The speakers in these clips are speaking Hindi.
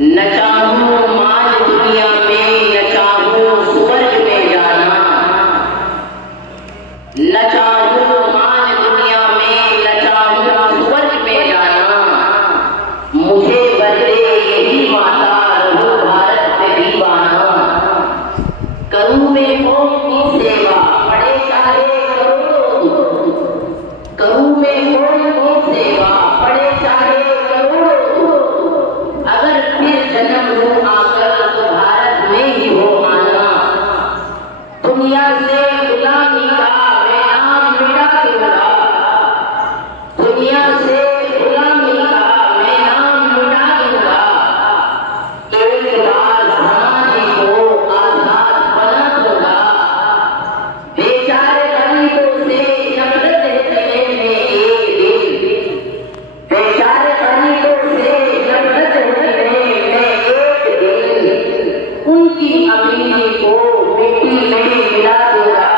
न चाहूं मान दुनिया में, न चाहूं स्वर्ग में जाना, न चाहूं मान दुनिया में, न चाहूं स्वर्ग में जाना, मुझे बदले यही माता रहूं भारत में दीवाना। करूं मैं कौम की सेवा पड़े चाहे करोड़ों, करूं मैं कौम की सेवा पड़े चाहे करोड़ों, अगर फिर जन्म लूं आकर तो भारत में ही हो आना। दुनिया से गुलामी का मैं नाम मिटा दूंगा, दुनिया से गुलामी का मैं नाम मिटा दूंगा। एक बार जमाने को आजाद बना दूंगा, बेचारे गरीबों से नफरत करने में एक दिन, बेचारे गरीबों से नफरत करने में एक दिन, उनकी अमीरी को मिट्टी में मिला दूंगा।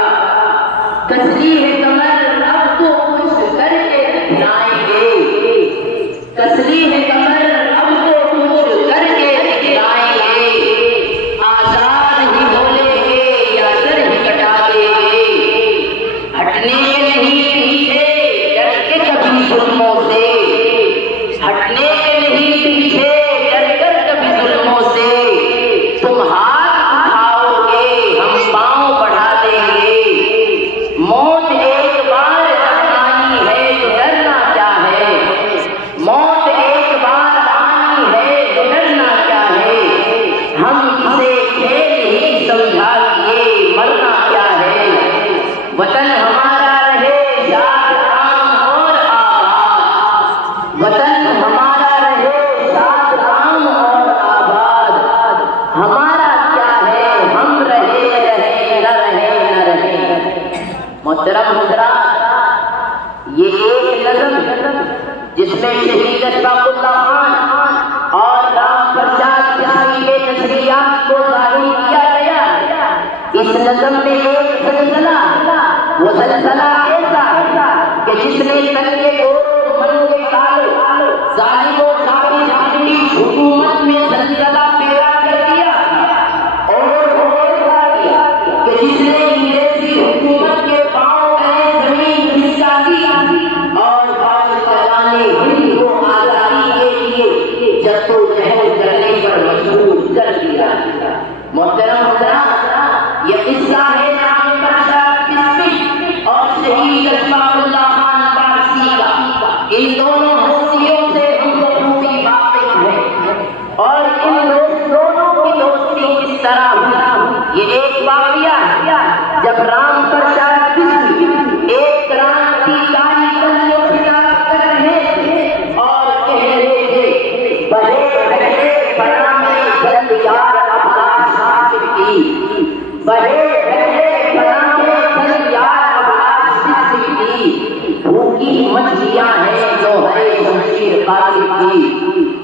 कसरी है कमर अब तो कुछ करके दिखाएंगे, कसरी है कमर अब तो कुछ करके दिखाएंगे। आजाद ही बोलेंगे या सर ही कटा देंगे, हटने नहीं पीछे डर के कभी जुल्मों से, हटने नहीं पीछे डर कर कभी जुल्मों से। तुम हाथ उठाओगे हम पांव बढ़ा देंगे, मौत एक बार जब आनी है तो डरना क्या है, मौत एक बार आनी है तो डरना क्या है। हम इसे खेल ही समझा किए मरना क्या है। वतन हमारा रहे शाद काम और आबाद, वतन हमारा रहे शाद काम और आबाद। हमारा क्या है हम रहे रहे न रहे न रहे। मोहतरम हज़रात, ये एक नज़म जिसमें शहीद अशफाकुल्लाह खान और राम प्रसाद बिस्मी के नज़रियात को ज़ाहिर किया गया। इस नज़म में एक सलसला, वो सलसला ऐसा कि जिसने तंगे और मन के काल जालिमों काफिर ब्रिटिश हुकूमत में सलसला पैदा कर दिया, और वो ऐसा किया कि जिसने अंग्रेजी हुकूमत के पांव तले जमीन खिसका दी और भारत चलाने हिंद को आजादी के लिए जद्दोजहद करने पर मजबूर कर दिया। मोहतरम हज़रात, ये किस्सा है राम प्रसाद बिस्मी और शहीद अशफाकुल्लाह खान पारसी का। इन दोनों हस्तियों से हम खूबी वाकिफ हैं और इन दोनों की दोस्ती किस तरह हुई, ये एक वाक़या है। जब राम प्रसाद बिस्मी एक क्रांतिकारी दल को खिताब कर रहे थे और कह रहे थे, बड़े बड़े बड़ा में जल्द यार अब्बास हासिल की, बड़े बड़े बड़ा में जल्द यार अब्बास हासिल की। भूखी मछलियां हैं जो हरे शमशीर कातिल की।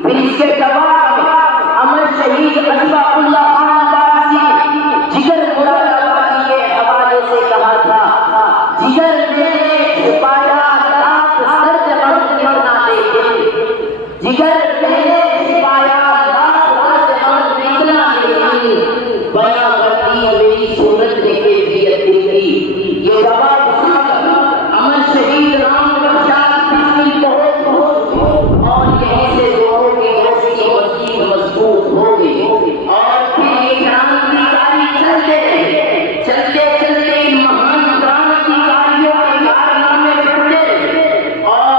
फिर इसके जवाब में अमर शहीद अशफाकुल्लाह खान पारसी जिगर मुरादाबादी के हवाले से कहा था, जिगर मैंने छुपाया लाख सर्द गम निकलना देखे, जिगर मैंने छुपाया लाख सर्द गम निकलना देखे, बयां करती मेरी सूरत ने कैफियत दिल की। ये जवाब सुनकर अमर शहीद राम प्रसाद बिस्मी बहुत खुश हुए और यहीं से दोनों की दोस्ती मज़ीद मजबूत हो गई। और फिर ये क्रांतिकारी चलते रहे, चलते चलते महान क्रांतिकारियों के कारनामे बढ़ते रहे और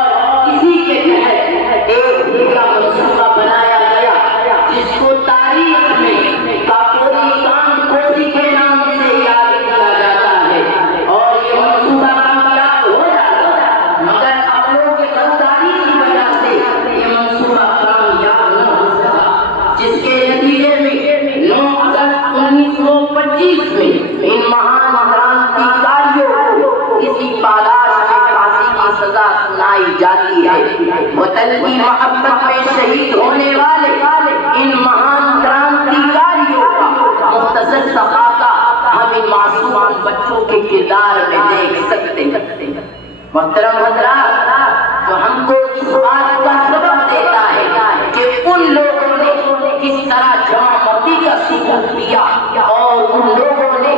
इसी के तहत एक बड़ा मंसूबा बनाया गया जिसको तारीख में काकोरी कांडकोरी के नाम से याद किया जाता है। और ये मंसूबा कामयाब हो जाता, मगर अपनों के गद्दारी की वजह से ये मंसूबा कामयाब न हो सका, जिसके नतीजे में 9 अगस्त 1925 में इन महान क्रांतिकारियों को किसी पालाश में फांसी की सजा सुनाई जाती है। वतन की मोहब्बत में शहीद होने वाले इन महान क्रांतिकारियों का मुख्तसर सा खाका हम इन मासूम बच्चों के किरदार में देख सकते हैं। मोहतरम हज़रात, जो हमको इस बात का सबक देता है कि उन लोगों ने किस रख दिया और उन लोगों ने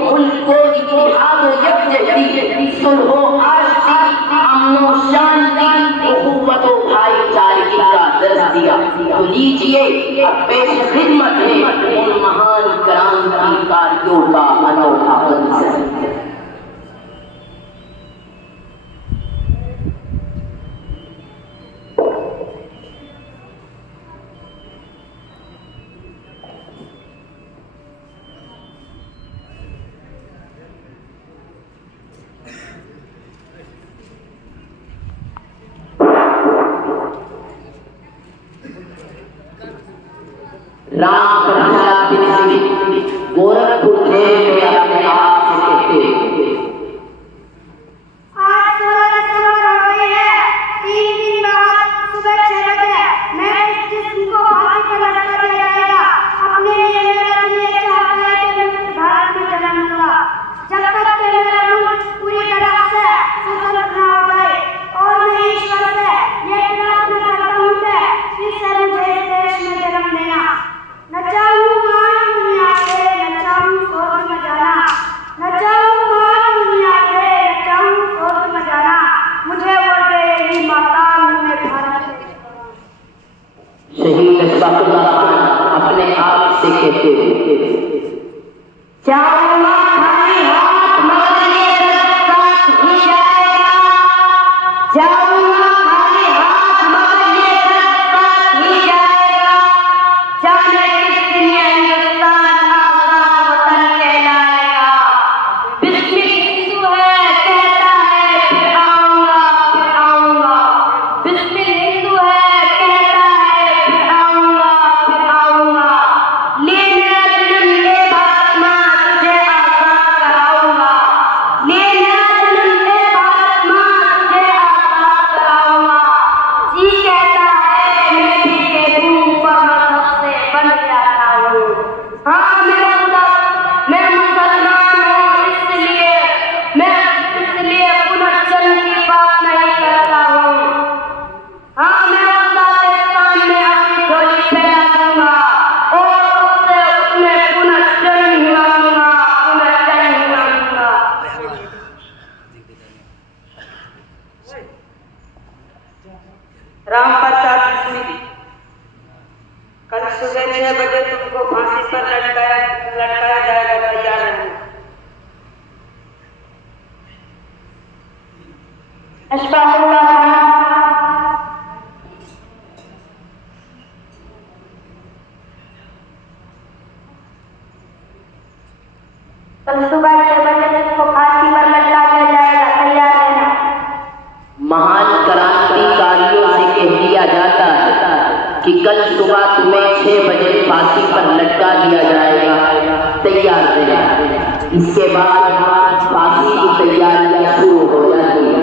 मुल्क को इत्तेहाद यकजहती, सुलह आशती, अमन व शांति, उखुव्वत व भाईचारगी का दर्ज दिया। तो लीजिए अब पेश खिदमत है उन महान क्रांतिकारियों का अनोखा मंजर। राम प्रसाद गोरखपुर थे अपने आप से कहते आज 16 दिसंबर हो गई है। 3 दिन बाद सुबह 6 बजे मैं इस जिस्म को फांसी पर लटका दिया जाएगा। अपने लिए मेरा दिल ये चाहता है कि मैं भारत में जन्म लूंगा, जब तक कि मेरा मुल्क पूरी तरह से स्वतंत्र न हो जाए। और मैं ईश्वर से ये प्रार्थना करता हूँ कि इससे मुझे इस देश में जन्म देना। न चाहूँ मान दुनिया से, न चाहूँ स्वर्ग में जाना, न चाहूँ मान दुनिया से, न चाहूँ स्वर्ग में जाना। मुझे वोट देगी माता, मुझे भारत से। शहीद अशफाकुल्लाह खान अपने आप से कहते चाहूँगा खाली हाथ मगर ये साथ ही जाएगा, चाहूँगा खाली हाथ मगर ये साथ ही जाएगा। जाने किस दिन ये हिंदुस्तान आजाद वतन कहलाएगा। बिस्मिल हिंदू है कहता है फिर आऊँगा, फिर आऊँगा। बिस्मिल हिंदू है कहता है फिर आऊँगा, फिर आऊँगा। ले मेरा जन्म ले भारत माँ, तुझे आजाद कराऊँगा। ले मेरा जन्म ले भारत माँ, तुझे आजाद कराऊँगा। जी कहता है मैं भी कह दूँ पर मैं सबसे बन जाता हूँ। हाँ मैं मुसलमान हूँ, इसलिए पुनर्जन्म की बात नहीं करता हूँ। हाँ मैं अल्लाह के सामने अपनी झोली फैला दूंगा और उसमें पुनर्जन्म ही मांगूंगा, पुनर्जन्म ही मांगूंगा। राम प्रसाद स्मृति, कल सुबह 6 बजे तुमको फांसी पर लटकाया जाएगा, तैयार रहना। अशफाकुल्लाह खान कल सुबह 6 बजे तुमको फांसी पर लटका दिया जाएगा, तैयार रहना। महान क्रांतिकारियों से कह दिया जाता है कि कल सुबह तुम्हें 6 बजे फांसी पर लटका दिया जाएगा, तैयार रहना। इसके बाद फांसी की तैयारियां शुरू हो जाती हैं।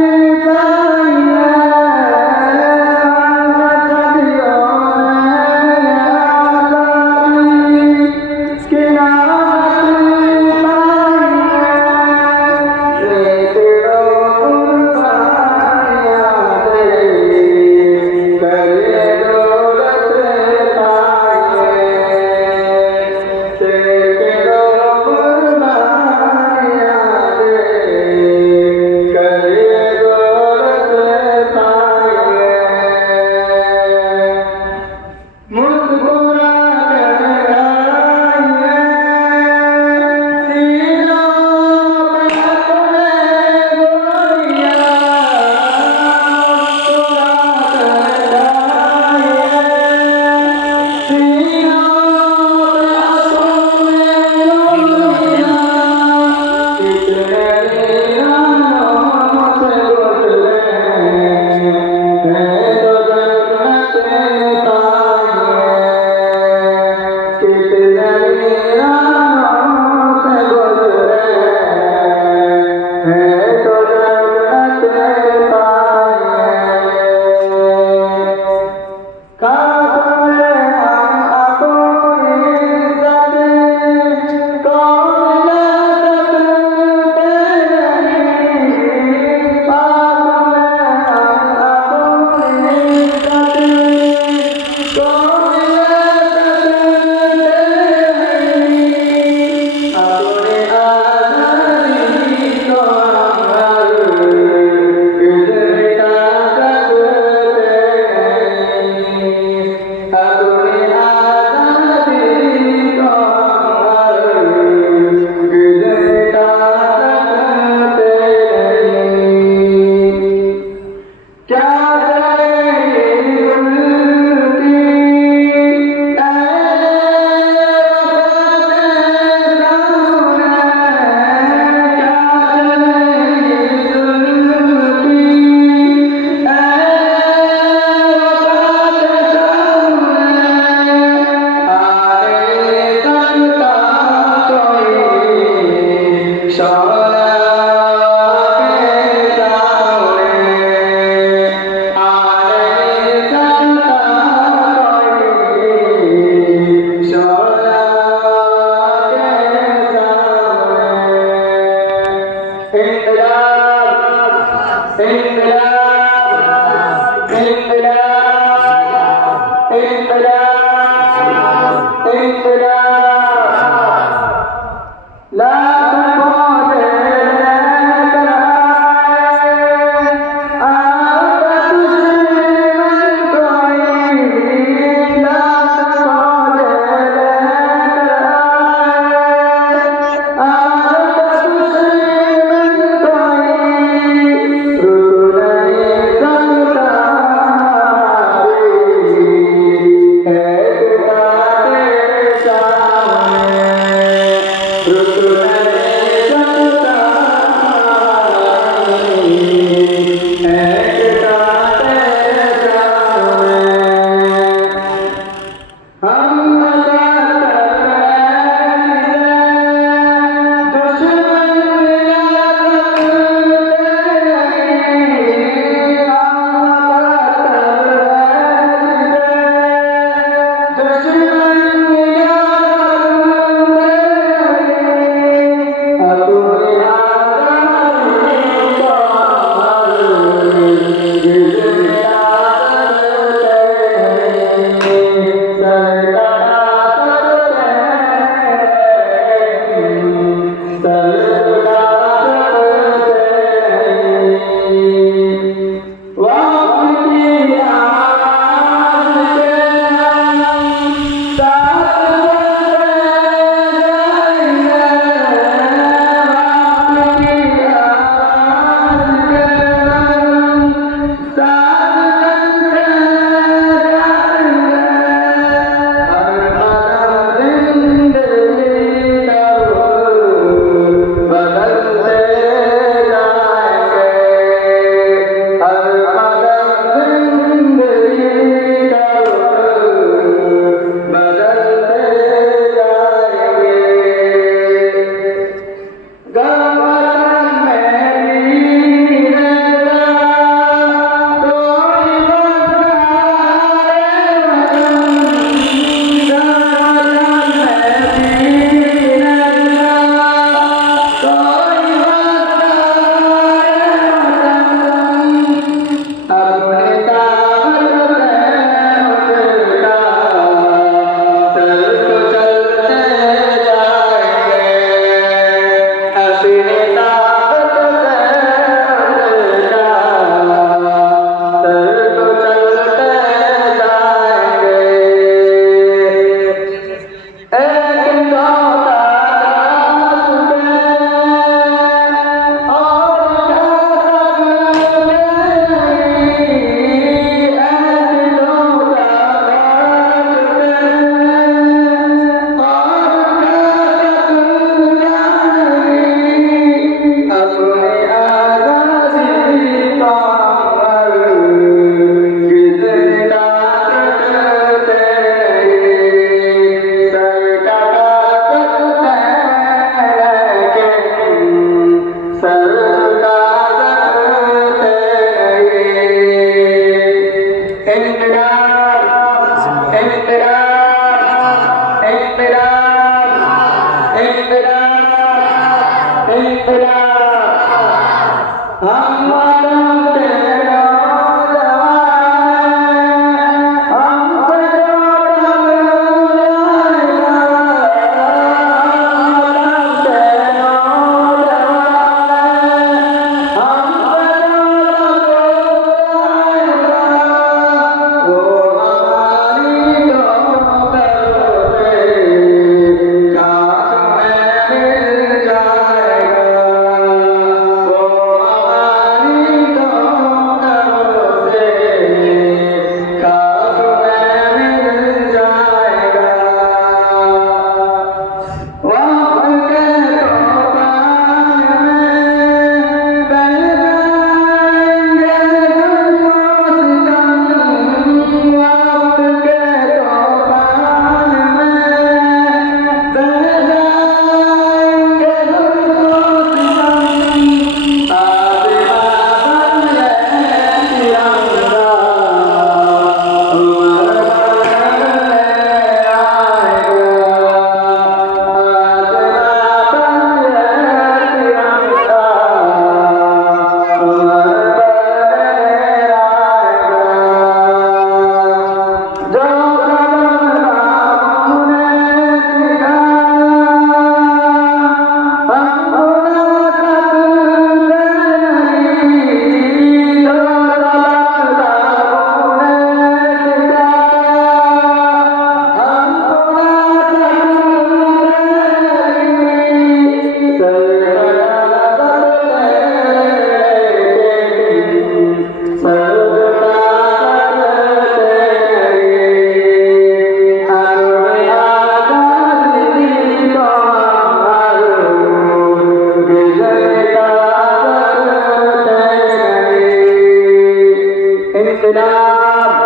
इंकलाब